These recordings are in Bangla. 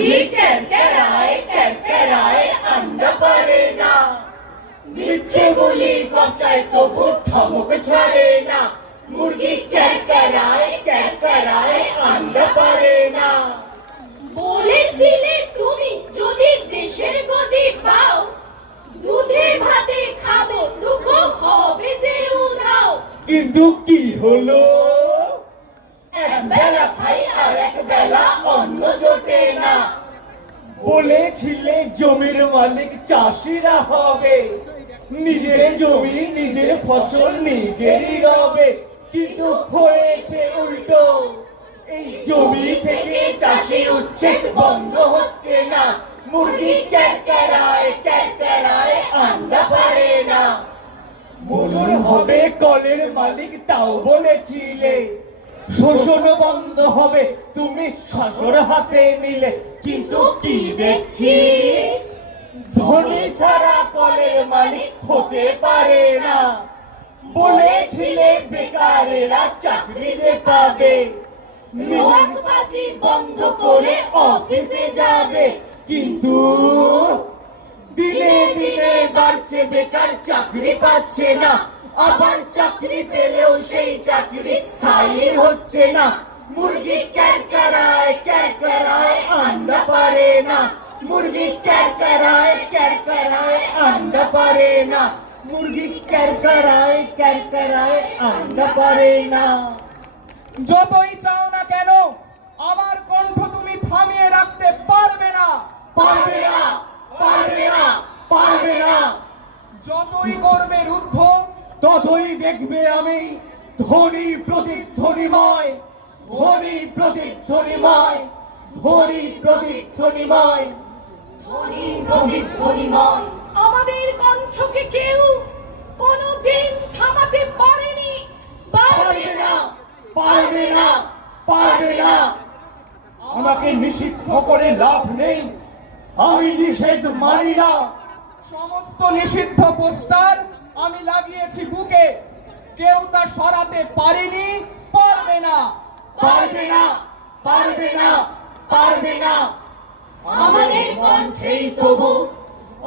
মুরগি ক্যারক্যারায় আন্ডা পারে না, মিথ্যে বলি কচায় তবু ঠমক ছাড়ে না, মুরগি ক্যারক্যারায় আন্ডা পারে না। বলেছিলে তুমি যদি দেশের গদি পাও, দুধে ভাতে খাবো দুঃখ হবে যে উধাও। কিন্তু কি হলো? এক বেলা খাই আর এক বেলা অন্ন জোটে না। বলেছিলে জমির মালিক চাষিরা হবে, নিজের জমি নিজের ফসল নিজেরই রবে, কিন্তু হয়েছে উল্টো। এই জমি থেকে চাষি উচ্ছেদ বন্ধ হচ্ছে না, মুরগি ক্যারক্যারায় আন্ডা পারে না। মজুর হবে কলের মালিক তাও বলেছিলে, শোষণ বন্ধ হবে তুমি শাসন হাতে নিলে, কিন্তু কি দেখছি? ধনী ছাড়া কলের মালিক হতে পারে না। বলেছিলে বেকারেরা চাকরি যে পাবে, নিয়োগবাজি বন্ধ করে অফিসে যাবে, কিন্তু দিনে দিনে বাড়ছে বেকার, চাকরি পাচ্ছে না। আবার চাকরি পেলেও সেই চাকরি স্থায়ী হচ্ছে না। মুরগি ক্যারক্যারায় আন্ডা পারে না, মুরগি ক্যারক্যারায় আন্ডা পারে না, মুরগি ক্যারক্যারায় আন্ডা পারে না। যতই চাও না কেন আমার কণ্ঠ তুমি থামিয়ে রাখতে পারবে না, পারবে না, পারবে না, পারবে না। যতই করবে রুদ্ধ ততই দেখবে আমি ধ্বনি প্রতিধ্বনিময়, ধ্বনি প্রতিধ্বনিময়, ধ্বনি প্রতিধ্বনিময়, ধ্বনি প্রতিধ্বনিময়। আমাদের কণ্ঠকে কেউ কোনোদিন থামাতে পারেনি, পারবে না, পারবে না, পারবে না। আমাকে নিষিদ্ধ করে লাভ নেই, আমি নিষেধ মানি না। সমস্ত নিষিদ্ধ পোস্টার আমি লাগিয়েছি বুকে, কেউ তা সরাতে পারেনি, পারবে না, পারবে না, পারবে না, পারবে না। আমাদের কণ্ঠেই তবু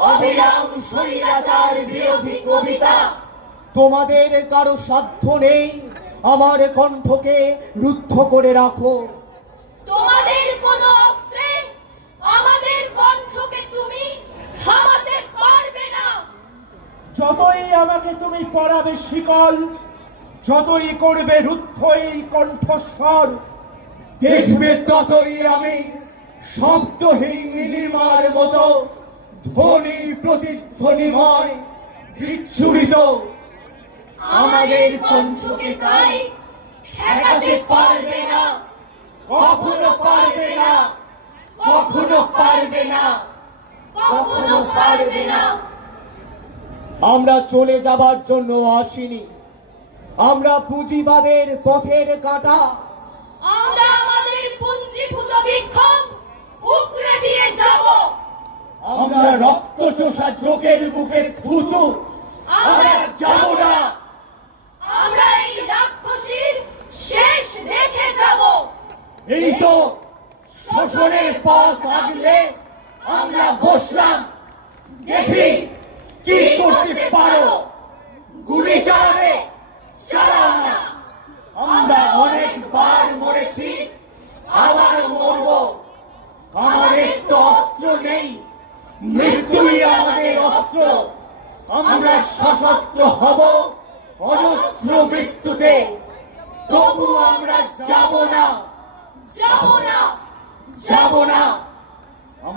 অবিরাম স্বৈরাচার বিরোধী কবিতা। তোমাদের কারো সাধ্য নেই আমার কণ্ঠকে রুদ্ধ করে রাখো। তোমাদের কোনো অস্ত্রে আমাদের কণ্ঠকে তুমি থামাতে পারবে না। যতই আমাকে তুমি পরাবে শিকল, যতই করবে রুদ্ধ এই কণ্ঠস্বর, দেখবে ততই আমি শব্দহীন নীলিমার মতো ধ্বনি প্রতিধ্বনিময় বিচ্ছুরিত। আমাদের কণ্ঠকে তাই ঠেকাতে পারবে না, কখনো পারবে না, কখনো পারবে না, কখনো পারবে না। আমরা চলে যাবার জন্য আসিনি, আমরা পুঁজিবাদের পথের কাঁটা। আমরা আমাদের পুঞ্জীভূত বিক্ষোভ উগরে দিয়ে যাব। আমরা রক্ত চোষা চোখের বুকে থুতু, আমরা যাব না। আমরা এই রাক্ষসীর শেষ দেখে যাব। এই তো শোষণের পথ আগলে আমরা বসলাম, দেখি কি করতে পারো। গুলি চালাবে, চালাও না। আমরা অনেকবার মরেছি, আবার মরব। আমাদের তো অস্ত্র নেই, মৃত্যুই আমাদের অস্ত্র। আমরা সশস্ত্র হব অজস্র মৃত্যুতে, তবু আমরা যাব না, যাব না, যাব না।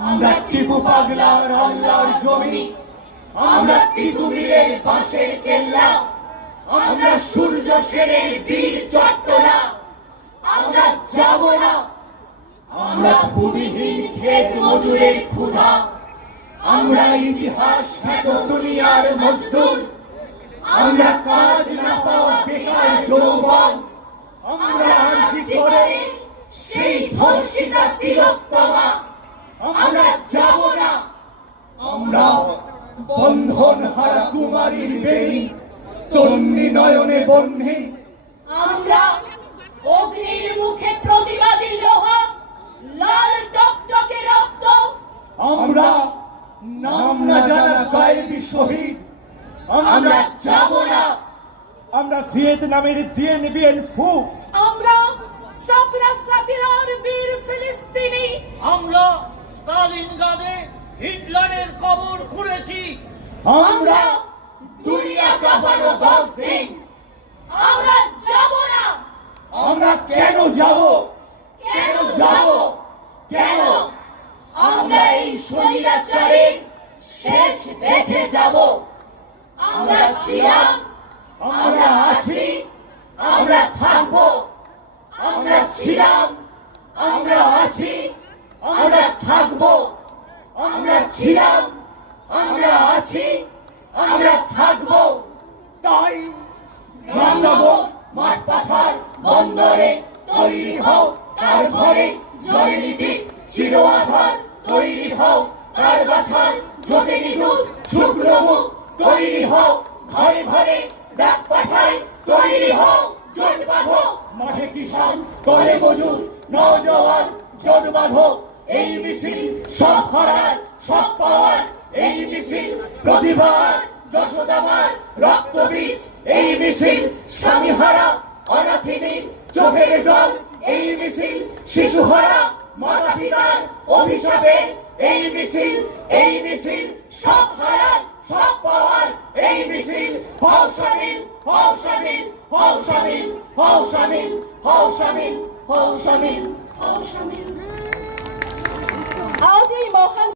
আমরা টিপু পাগলার আল্লাহর জমি, আমরা তিতুমিরের বাঁশের কেল্লা, আমরা সূর্য সেনের বীর চট্টলা। আমরা যাব না। আমরা ভূমিহীন ক্ষেত মজুরের ক্ষুধা, আমরা ইতিহাস খ্যাত দুনিয়ার মজদুর, আমরা কাজ না পাওয়া বেকার যৌবন, আমরা আর্জি করে সেই ধর্ষিতা তিলোত্তমা। আমরা যাব না। আমরা বন্ধন হারা কুমারীর বেণী, তন্নি নয়নে বহ্নি। আমরা অগ্নির মুখে প্রতিবাদী লোহা, লাল টকটকে রক্ত শহীদ আমরা যাব না। আমরা ভিয়েতনামের দিয়েন বিয়েন ফু, আমরা সাবরা সাতিরার বীর ফিলিস্তিনি, আমরা স্টালিনগ্রাডে হিটলারের কবর খুঁড়েছি। আমরা দুনিয়া কাঁপানো 10 দিন, আমরা যাব না। আমরা কেন যাব? কেন যাব? কেন? আমরা এই স্বৈরাচারের শেষ দেখে যাব। আমরা ছিলাম, আমরা আছি, আমরা থাকবো। আমরা ছিলাম, আমরা আছি, আমরা থাকবো। আমরা ছিলাম, আমরা আছি, আমরা থাকবো। তাই রামনগর, মাঠ পাথার, বন্দরে তৈরি হও তার ঘরে জয়ের দিক চির আধার। তৈরি হও তার বাছার জোটে নিদুত শুভ্র মুখ। তৈরি হও ঘরে ঘরে ডাক পাঠায়। তৈরি হও জোট বাঁধো মাঠে কিষান করে মজুর নওজওয়ান জোট বাঁধো। এই মিছিল সব হারার সব পাওয়ার। এই মিছিল প্রতিভার যশোদামার রক্তবীজ। এই মিছিল স্বামীহারা অনাথিনীর চোখের জল। এই মিছিল শিশুহারা মাতা পিতার অভিশাপের। এই মিছিল সব হারার